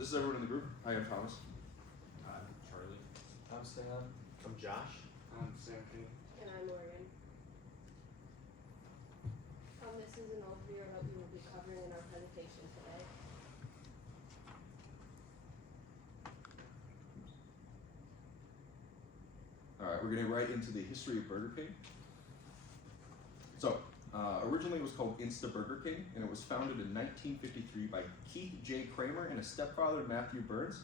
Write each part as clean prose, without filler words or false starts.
This is everyone in the group. I am Thomas. I'm Charlie. I'm Sam. I'm Josh. I'm Sam King. And I'm Morgan. This is an overview of what we will be covering in our presentation today. Alright, we're getting right into the history of Burger King. So, originally it was called Insta Burger King, and it was founded in 1953 by Keith J. Kramer and his stepfather, Matthew Burns.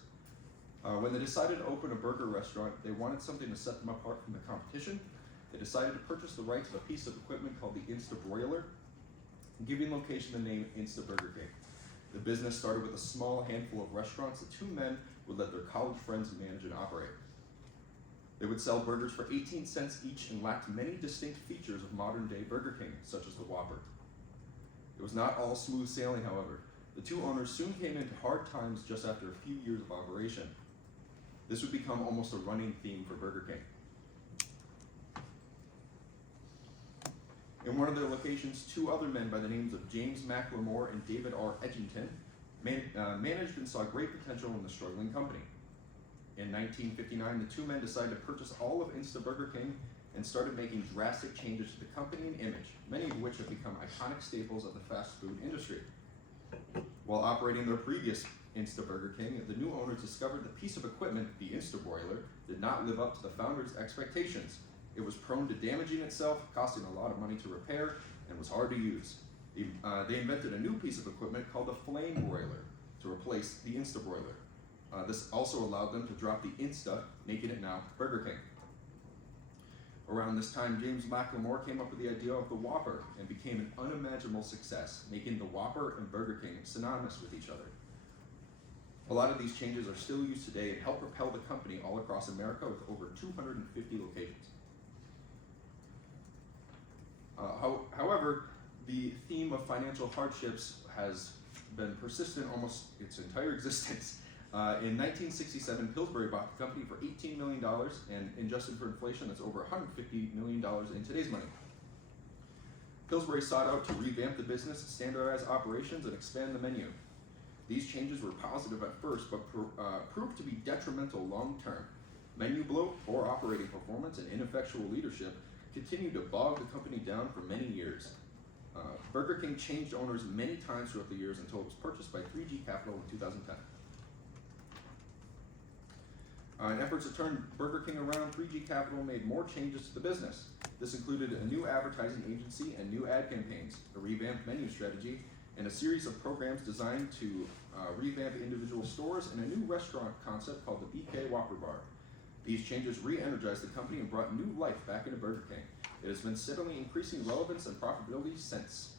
When they decided to open a burger restaurant, they wanted something to set them apart from the competition. They decided to purchase the rights to a piece of equipment called the Insta Broiler, giving location the name Insta Burger King. The business started with a small handful of restaurants that two men would let their college friends manage and operate. They would sell burgers for 18 cents each and lacked many distinct features of modern day Burger King, such as the Whopper. It was not all smooth sailing, however. The two owners soon came into hard times just after a few years of operation. This would become almost a running theme for Burger King. In one of their locations, two other men by the names of James McLemore and David R. Edgington managed and saw great potential in the struggling company. In 1959, the two men decided to purchase all of Insta Burger King and started making drastic changes to the company and image, many of which have become iconic staples of the fast food industry. While operating their previous Insta Burger King, the new owners discovered the piece of equipment, the Insta Broiler, did not live up to the founders' expectations. It was prone to damaging itself, costing a lot of money to repair, and was hard to use. They invented a new piece of equipment called the Flame Broiler to replace the Insta Broiler. This also allowed them to drop the Insta, making it now Burger King. Around this time, James McLemore came up with the idea of the Whopper and became an unimaginable success, making the Whopper and Burger King synonymous with each other. A lot of these changes are still used today and help propel the company all across America with over 250 locations. However, the theme of financial hardships has been persistent almost its entire existence. In 1967, Pillsbury bought the company for $18 million, and adjusted for inflation, that's over $150 million in today's money. Pillsbury sought out to revamp the business, standardize operations, and expand the menu. These changes were positive at first, but proved to be detrimental long-term. Menu bloat, poor operating performance, and ineffectual leadership continued to bog the company down for many years. Burger King changed owners many times throughout the years until it was purchased by 3G Capital in 2010. In efforts to turn Burger King around, 3G Capital made more changes to the business. This included a new advertising agency and new ad campaigns, a revamped menu strategy, and a series of programs designed to revamp individual stores and a new restaurant concept called the BK Whopper Bar. These changes re-energized the company and brought new life back into Burger King. It has been steadily increasing relevance and profitability since.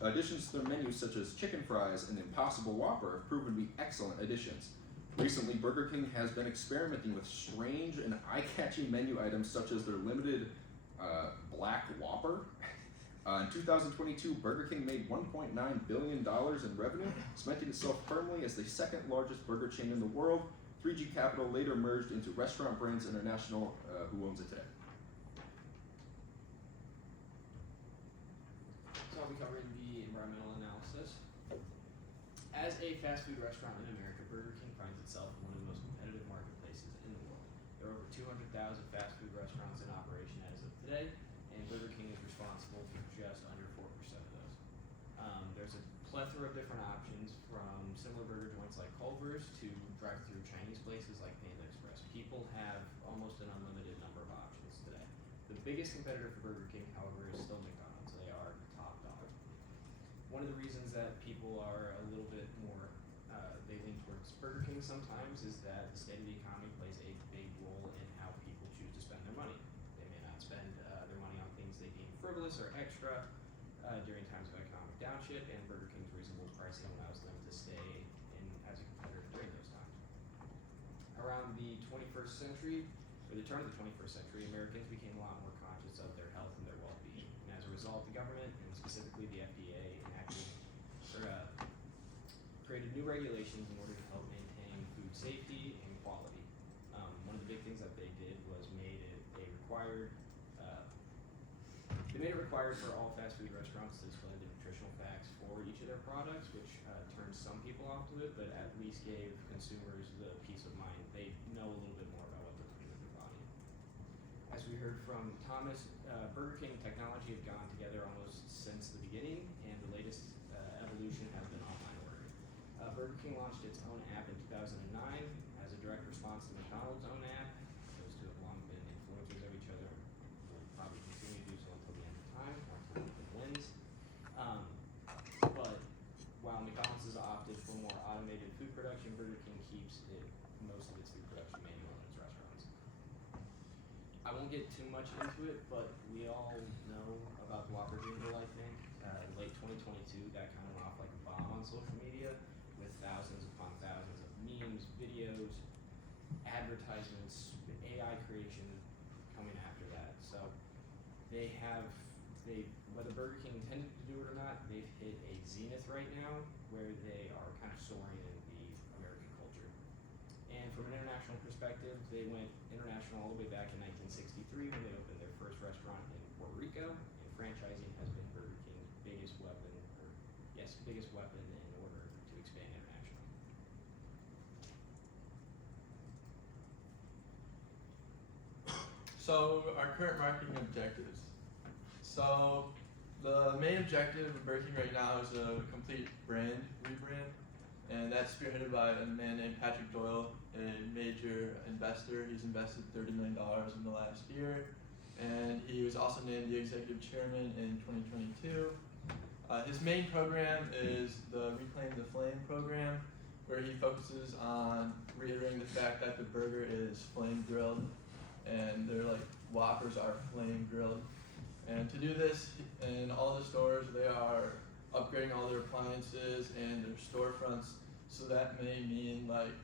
Additions to their menu such as chicken fries and the Impossible Whopper have proven to be excellent additions. Recently, Burger King has been experimenting with strange and eye-catching menu items such as their limited Black Whopper. In 2022, Burger King made $1.9 billion in revenue, cementing itself firmly as the second largest burger chain in the world. 3G Capital later merged into Restaurant Brands International, who owns it today. So I'll be covering the environmental analysis. As a fast food restaurant in America, Burger King finds itself in one of the most competitive marketplaces in the world. There are over 200,000 fast food restaurants in operation as of today, and Burger King is responsible for just under 4% of those. There's a plethora of different options, from similar burger joints like Culver's to drive-through Chinese places like Panda Express. People have almost an unlimited number of options today. The biggest competitor for Burger King, however, is still McDonald's. They are top dog. One of the reasons that people are a little bit more, they lean towards Burger King sometimes, is that the state of the economy plays a big role in how people choose to spend their money. They may not spend their money on things they deem frivolous or extra during times of economic downshift, and Burger King's reasonable pricing allows them to stay in as a competitor during those times. Around the 21st century, or the turn of the 21st century, Americans became a lot more conscious of their health and their well-being. And as a result, the government, and specifically the FDA, created new regulations in order to help maintain food safety and quality. One of the big things that they did was made it required for all fast food restaurants to display the nutritional facts for each of their products, which turned some people off to it, but at least gave consumers the peace of mind. They know a little bit more about what they're putting in their body. As we heard from Thomas, Burger King and technology have gone together almost since the beginning, and the latest evolution has been online ordering. Burger King launched its own app in 2009 as a direct response to McDonald's own app. Those two have long been influencers of each other, will probably continue to do so until the end of time, until wins. But while McDonald's has opted for more automated food production, Burger King keeps most of its food production manual in its restaurants. I won't get too much into it, but we all know about the Whopper jingle, I think. In late 2022, that kind of went off like a bomb on social media with thousands upon thousands of memes, videos, advertisements, AI creation coming after that. So whether Burger King intended to do it or not, they've hit a zenith right now where they are kind of soaring in the American culture. And from an international perspective, they went international all the way back in 1963 when they opened their first restaurant in Puerto Rico, and franchising has been Burger King's biggest weapon in order to expand internationally. So our current marketing objectives. So the main objective of Burger King right now is a complete brand rebrand, and that's spearheaded by a man named Patrick Doyle, a major investor. He's invested $30 million in the last year, and he was also named the executive chairman in 2022. His main program is the Reclaim the Flame program, where he focuses on reiterating the fact that the burger is flame grilled, and they're like Whoppers are flame grilled. And to do this, in all the stores, they are upgrading all their appliances and their storefronts. So that may mean like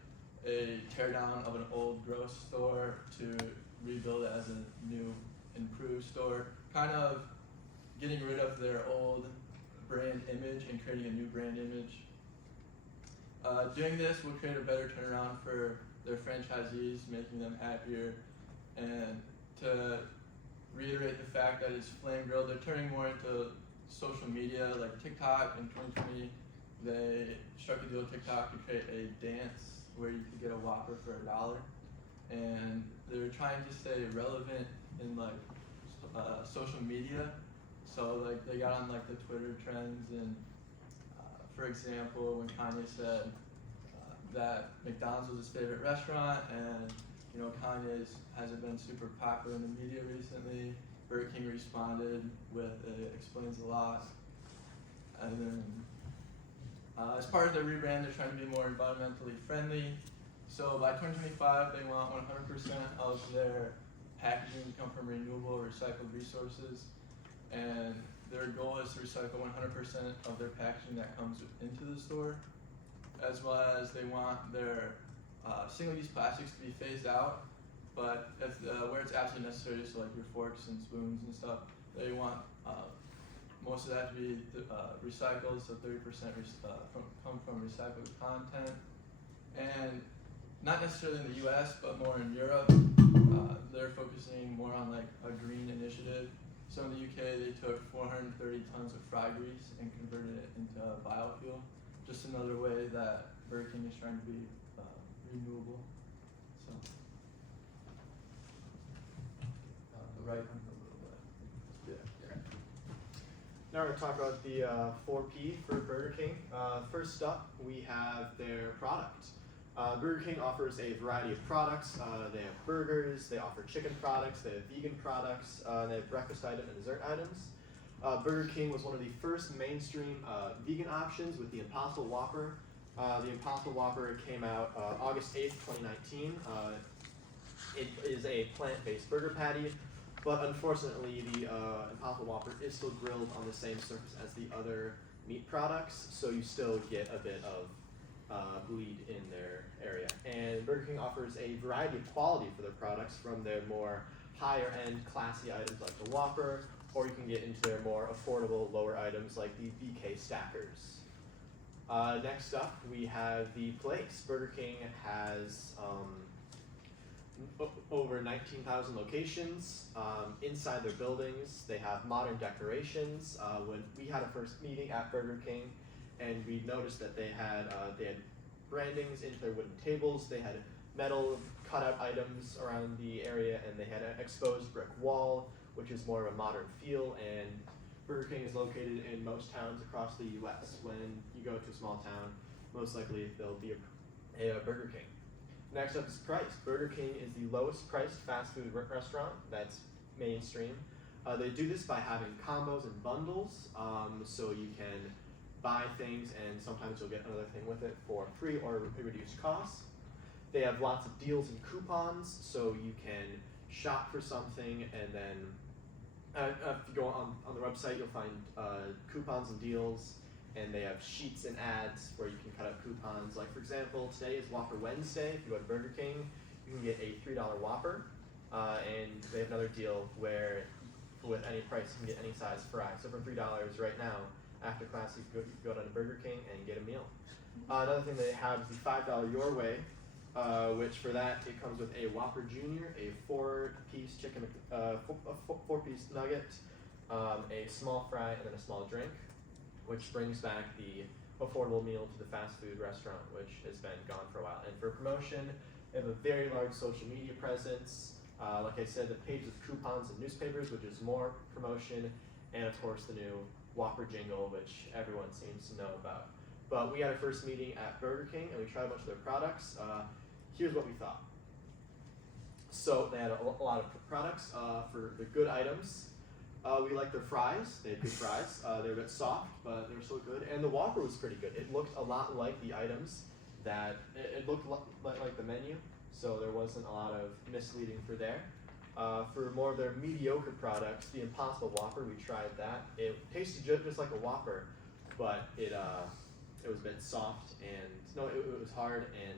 a teardown of an old gross store to rebuild it as a new improved store, kind of getting rid of their old brand image and creating a new brand image. Doing this will create a better turnaround for their franchisees, making them happier. And to reiterate the fact that it's flame grilled, they're turning more into social media like TikTok. In 2020, they struck a deal with TikTok to create a dance where you could get a Whopper for $1. And they're trying to stay relevant in like social media. So like they got on like the Twitter trends, and for example, when Kanye said that McDonald's was his favorite restaurant, and you know Kanye hasn't been super popular in the media recently, Burger King responded with explains a lot. And then as part of their rebrand, they're trying to be more environmentally friendly. So by 2025, they want 100% of their packaging to come from renewable or recycled resources. And their goal is to recycle 100% of their packaging that comes into the store, as well as they want their single-use plastics to be phased out, but if where it's absolutely necessary, so like your forks and spoons and stuff, they want most of that to be recycled, so 30% come from recycled content. And not necessarily in the US, but more in Europe, they're focusing more on like a green initiative. So in the UK, they took 430 tons of fry grease and converted it into biofuel. Just another way that Burger King is trying to be renewable. So the right hand a little bit. Yeah. Now we're going to talk about the 4P for Burger King. First up, we have their product. Burger King offers a variety of products. They have burgers, they offer chicken products, they have vegan products, they have breakfast item and dessert items. Burger King was one of the first mainstream vegan options with the Impossible Whopper. The Impossible Whopper came out August 8th, 2019. It is a plant-based burger patty, but unfortunately the Impossible Whopper is still grilled on the same surface as the other meat products, so you still get a bit of bleed in their area. And Burger King offers a variety of quality for their products, from their more higher end classy items like the Whopper, or you can get into their more affordable lower items like the BK Stackers. Next up we have the plates. Burger King has over 19,000 locations inside their buildings. They have modern decorations. When we had a first meeting at Burger King, and we noticed that they had brandings into their wooden tables. They had metal cutout items around the area, and they had an exposed brick wall, which is more of a modern feel. And Burger King is located in most towns across the U.S. When you go to a small town, most likely there'll be a Burger King. Next up is price. Burger King is the lowest priced fast food restaurant that's mainstream. They do this by having combos and bundles, so you can buy things and sometimes you'll get another thing with it for free or a reduced cost. They have lots of deals and coupons, so you can shop for something and then if you go on the website, you'll find coupons and deals, and they have sheets and ads where you can cut out coupons. Like for example, today is Whopper Wednesday. If you go to Burger King, you can get a $3 Whopper, and they have another deal where with any price you can get any size fry. So for $3 right now, after class you can go down to Burger King and get a meal. Another thing they have is the $5 Your Way, which for that it comes with a Whopper Junior, a 4-piece chicken, four-piece nugget, a small fry, and then a small drink, which brings back the affordable meal to the fast food restaurant, which has been gone for a while. And for promotion, they have a very large social media presence. Like I said, the page with coupons and newspapers, which is more promotion, and of course the new Whopper jingle, which everyone seems to know about. But we had our first meeting at Burger King, and we tried a bunch of their products. Here's what we thought. So they had a lot of products for the good items. We liked their fries. They had good fries. They were a bit soft, but they were still good. And the Whopper was pretty good. It looked a lot like the items that it looked like the menu, so there wasn't a lot of misleading for there. For more of their mediocre products, the Impossible Whopper, we tried that. It tasted just like a Whopper, but it was a bit soft and no, it was hard and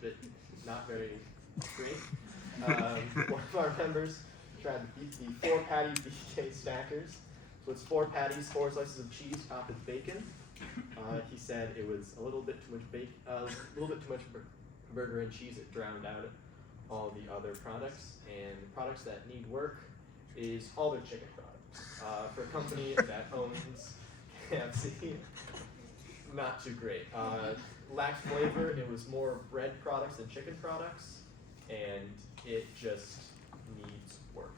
a bit not very great. One of our members tried the 4-patty BK Stackers. So it's 4 patties, 4 slices of cheese topped with bacon. He said it was a little bit too much burger and cheese. It drowned out all the other products, and the products that need work is all their chicken products. For a company that owns KFC, not too great. Lacked flavor. It was more bread products than chicken products, and it just needs work.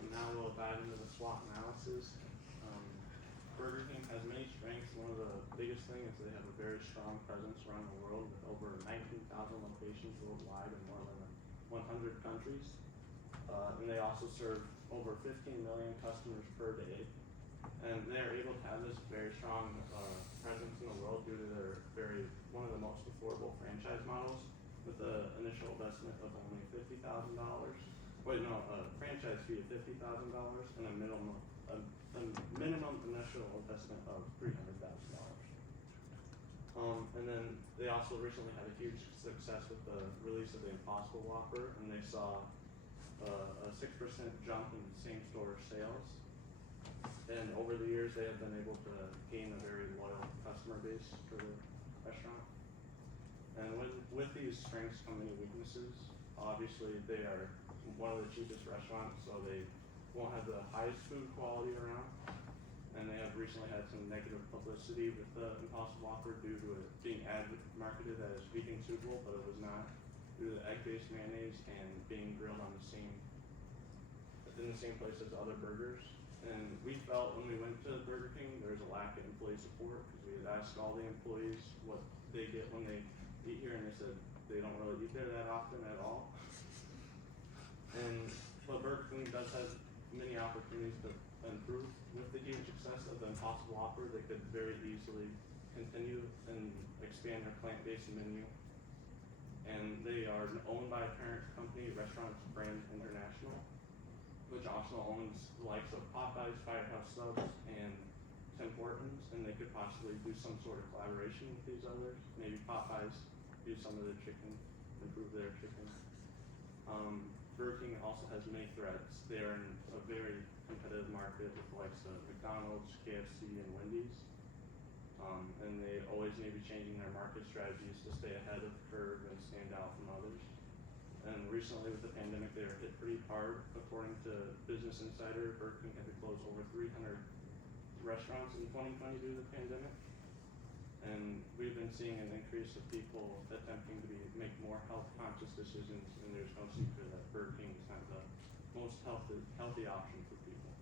And now we'll dive into the SWOT analysis. Burger King has many strengths. One of the biggest things is they have a very strong presence around the world with over 19,000 locations worldwide in more than 100 countries. And they also serve over 15 million customers per day. And they're able to have this very strong presence in the world due to their one of the most affordable franchise models with an initial investment of only $50,000. Franchise fee of $50,000 and a minimum initial investment of $300,000. And then they also recently had a huge success with the release of the Impossible Whopper, and they saw a 6% jump in same-store sales. And over the years, they have been able to gain a very loyal customer base for the restaurant. And with these strengths come many weaknesses. Obviously, they are one of the cheapest restaurants, so they won't have the highest food quality around. And they have recently had some negative publicity with the Impossible Whopper due to it being marketed as vegan suitable, but it was not, due to the egg-based mayonnaise and being grilled in the same place as other burgers. And we felt when we went to Burger King, there was a lack of employee support because we had asked all the employees what they get when they eat here, and they said they don't really eat there that often at all. But Burger King does have many opportunities to improve. With the huge success of the Impossible Whopper, they could very easily continue and expand their plant-based menu. And they are owned by a parent company, Restaurants Brand International, which also owns the likes of Popeyes, Firehouse Subs, and Tim Hortons, and they could possibly do some sort of collaboration with these others. Maybe Popeyes do some of the chicken, improve their chicken. Burger King also has many threats. They are in a very competitive market with the likes of McDonald's, KFC, and Wendy's. And they always may be changing their market strategies to stay ahead of the curve and stand out from others. And recently with the pandemic, they were hit pretty hard. According to Business Insider, Burger King had to close over 300 restaurants in 2020 due to the pandemic. And we've been seeing an increase of people attempting to make more health conscious decisions, and there's no secret that Burger King is not the most healthy option for people.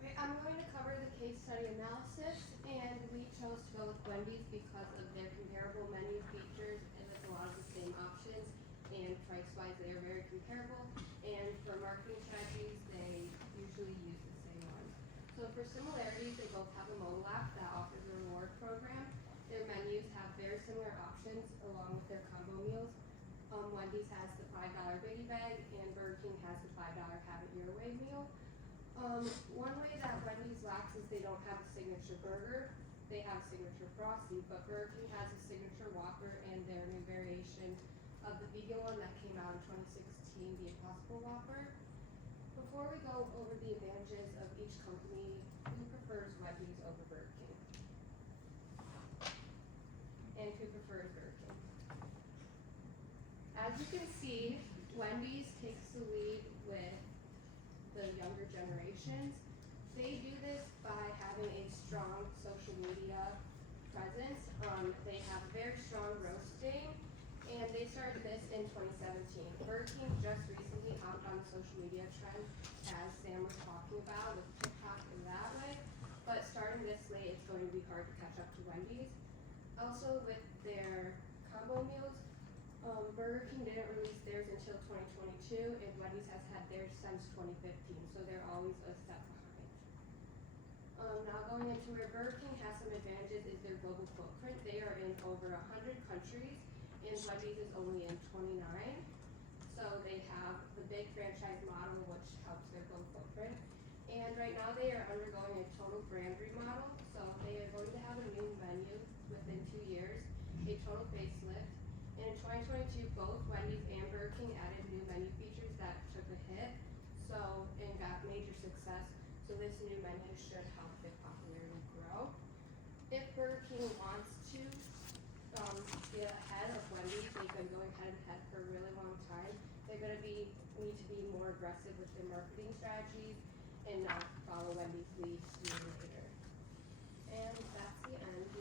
Okay, I'm going to cover the case study analysis, and we chose to go with Wendy's because of their comparable menu features and with a lot of the same options, and price-wise they are very comparable, and for marketing strategies they usually use the same ones. So for similarities, they both have a mobile app that offers a reward program. Their menus have very similar options along with their combo meals. Wendy's has the $5 Biggie Bag, and Burger King has the $5 Have It Your Way meal. One way that Wendy's lacks is they don't have a signature burger. They have a signature Frosty, but Burger King has a signature Whopper and their new variation of the vegan one that came out in 2016, the Impossible Whopper. Before we go over the advantages of each company, who prefers Wendy's over Burger King? And who prefers Burger King? As you can see, Wendy's takes the lead with the younger generations. They do this by having a strong social media presence. They have very strong roasting, and they started this in 2017. Burger King just recently hopped on the social media trend, as Sam was talking about with TikTok and that way. But starting this late, it's going to be hard to catch up to Wendy's. Also, with their combo meals, Burger King didn't release theirs until 2022, and Wendy's has had theirs since 2015, so they're always a step behind. Now going into where Burger King has some advantages is their global footprint. They are in over 100 countries, and Wendy's is only in 29. So they have the big franchise model, which helps their global footprint. And right now they are undergoing a total brand remodel, so they are going to have a new menu within 2 years, a total facelift. And in 2022, both Wendy's and Burger King added new menu features that took a hit, and got major success. So this new menu should help their popularity grow. If Burger King wants to get ahead of Wendy's, they've been going head to head for a really long time. They're going to need to be more aggressive with their marketing strategies and not follow Wendy's lead sooner or later. And that's the end.